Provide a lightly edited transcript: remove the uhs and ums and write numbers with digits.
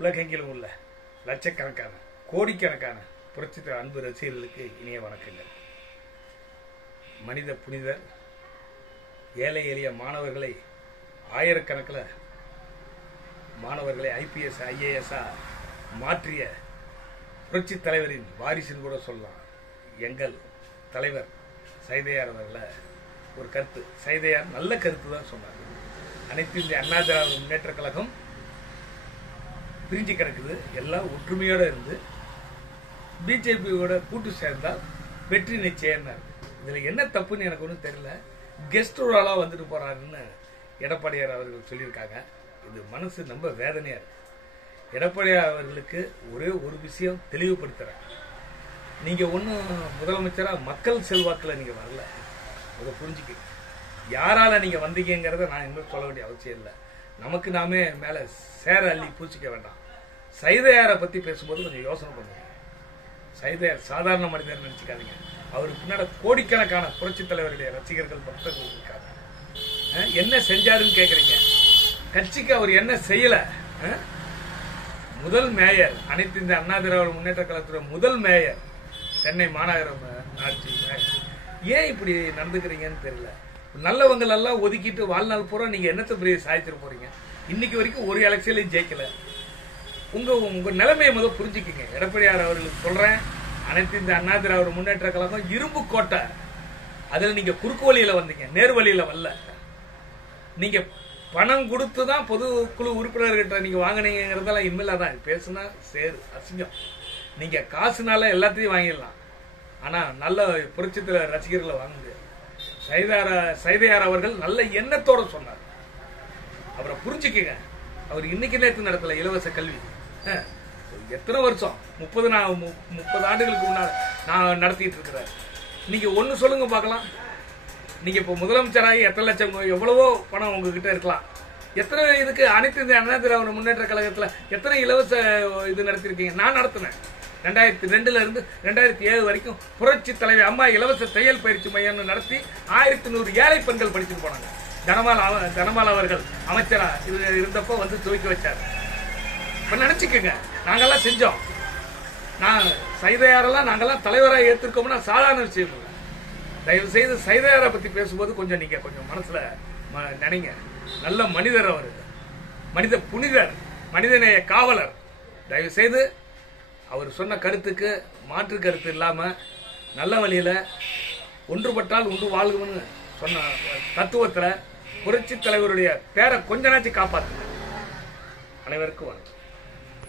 உலகெங்கிலும் உள்ள லட்சக்கணக்கான கோடிக்கணக்கான புரட்சி அன்பு ரசிகர்களுக்கு இனிய வணக்கங்கள். மனித புனிதர் ஏழை எளிய மாணவர்களை ஆயிரக்கணக்கில் மாணவர்களை ஐபிஎஸ் IAS மாற்றிய புரட்சி தலைவரின் வாரிசுன்னு கூட சொல்லலாம். எங்கள் தலைவர் சைதையார் அவர்களை ஒரு கருத்து, சைதையார் நல்ல கருத்து தான் சொன்னார். அனைத்து இந்திய அண்ணா திராவிட முன்னேற்ற கழகம் பிரிஞ்சு கிடக்குது, எல்லாம் ஒற்றுமையோட இருந்து பிஜேபியோட கூட்டு சேர்ந்தால் வெற்றி நிச்சயம். இதுல என்ன தப்புன்னு எனக்கு ஒன்றும் தெரியல. கெஸ்ட் ரோலா வந்துட்டு போறாருன்னு எடப்பாடியார் அவர்கள் சொல்லியிருக்காங்க. இது மனசு ரொம்ப வேதனையா இருக்கு. எடப்பாடியார் அவர்களுக்கு ஒரே ஒரு விஷயம் தெளிவுபடுத்துறேன். நீங்க ஒன்றும் முதலமைச்சரா மக்கள் செல்வாக்கில் நீங்க வரல, அதை புரிஞ்சுக்க. யாரால நீங்க வந்தீங்கிறத நான் இன்னும் சொல்ல வேண்டிய அவசியம் இல்லை. நமக்கு நாமே மேல சேர அள்ளி பூச்சிக்க வேண்டாம். சைதையாரை பத்தி பேசும்போது கொஞ்சம் யோசனை பண்ணுங்க. சைதையார் சாதாரண மனிதர் நினைச்சுக்காதீங்க. அவருக்கு பின்னாடி கோடிக்கணக்கான புரட்சி தலைவருடைய ரசிகர்கள் பக்தர்கள் இருக்காங்க. என்ன செஞ்சாருன்னு கேக்குறீங்க. கட்சிக்கு அவர் என்ன செய்யல? முதல் மேயர், அனைத்து இந்த அண்ணா திராவிட முன்னேற்ற கழகத்துடைய முதல் மேயர், சென்னை மாநகர ஆட்சி மேயர். ஏன் இப்படி நடந்துக்கிறீங்கன்னு தெரியல. நல்லவங்கள் எல்லாம் ஒதுக்கிட்டு வாழ்நாள் பூரா நீங்க என்னத்தை பெரிய சாதிச்சிட்டு போறீங்க? இன்னைக்கு வரைக்கும் ஒரு எலெக்ஷன்லையும் ஜெயிக்கல. உங்க நிலைமையை முதல் புரிஞ்சுக்கிங்க. எடப்பாடியார் அவர்களுக்கு சொல்றேன், அனைத்து இந்த அண்ணா திராவிட முன்னேற்ற கழகம் இரும்பு கோட்டை. அதுல நீங்க குறுக்கு வழியில வந்தீங்க, நேர் வழியில வரல. நீங்க பணம் கொடுத்துதான் பொதுக்குழு உறுப்பினர்கிட்ட நீங்க வாங்கினீங்கிறதெல்லாம் இனிமேல் பேசுனா சேரு அசிங்கம். நீங்க காசுனால எல்லாத்தையும் வாங்கிடலாம், ஆனா நல்ல புரட்சத்துல ரசிகர்களை வாங்க முடியாது. சைதையார் அவர்கள் நல்ல எண்ணத்தோட சொன்னார். அவரை புரிஞ்சுக்கங்க. அவர் இன்னைக்கு நேற்று நடத்தல இலவச கல்வி. எத்தனை வருஷம், 30 ஆண்டுகளுக்கு முன்னாடி நான் நடத்திட்டு இருக்கிறேன். நீங்க ஒண்ணு சொல்லுங்க பார்க்கலாம். நீங்க இப்ப முதலமைச்சராகி எத்தனை லட்சம், எவ்வளவோ பணம் உங்ககிட்ட இருக்கலாம். எத்தனை இதுக்கு அனைத்து இந்த அண்ணா திராவிட முன்னேற்ற கழகத்துல எத்தனை இலவச இது நடத்திருக்கீங்க? நான் நடத்தினேன். 2002 இருந்து 2007 வரைக்கும் புரட்சி தலைவி அம்மா இலவச தையல் பயிற்சி மையம் நடத்தி 1100 ஏழை பெண்கள் படிச்சுட்டு போனாங்க. தனபால் அவர்கள் அமைச்சரா இருந்தப்போ வந்து துவக்கி வச்சாரு. இப்ப நினைச்சுக்கோங்க, நாங்கெல்லாம் செஞ்சோம். நான் சைதையாரெல்லாம் நாங்கெல்லாம் தலைவராக ஏற்றிருக்கோம்னா சாதாரண விஷயம் இல்லை. தயவு செய்து சைதையாரை பத்தி பேசும்போது கொஞ்சம் நீங்க கொஞ்சம் மனசுல நினைங்க. நல்ல மனிதர் அவரு, மனித புனிதர், மனிதநேய காவலர். தயவு செய்து அவர் சொன்ன கருத்துக்கு மாற்று கருத்து இல்லாம நல்ல வழியில ஒன்றுபட்டால் ஒன்று வாழ்வுன்னு சொன்ன தத்துவத்துல புரட்சி தலைவருடைய பேரை கொஞ்ச நாச்சு காப்பாத்துங்க. அனைவருக்கும் வணக்கம்.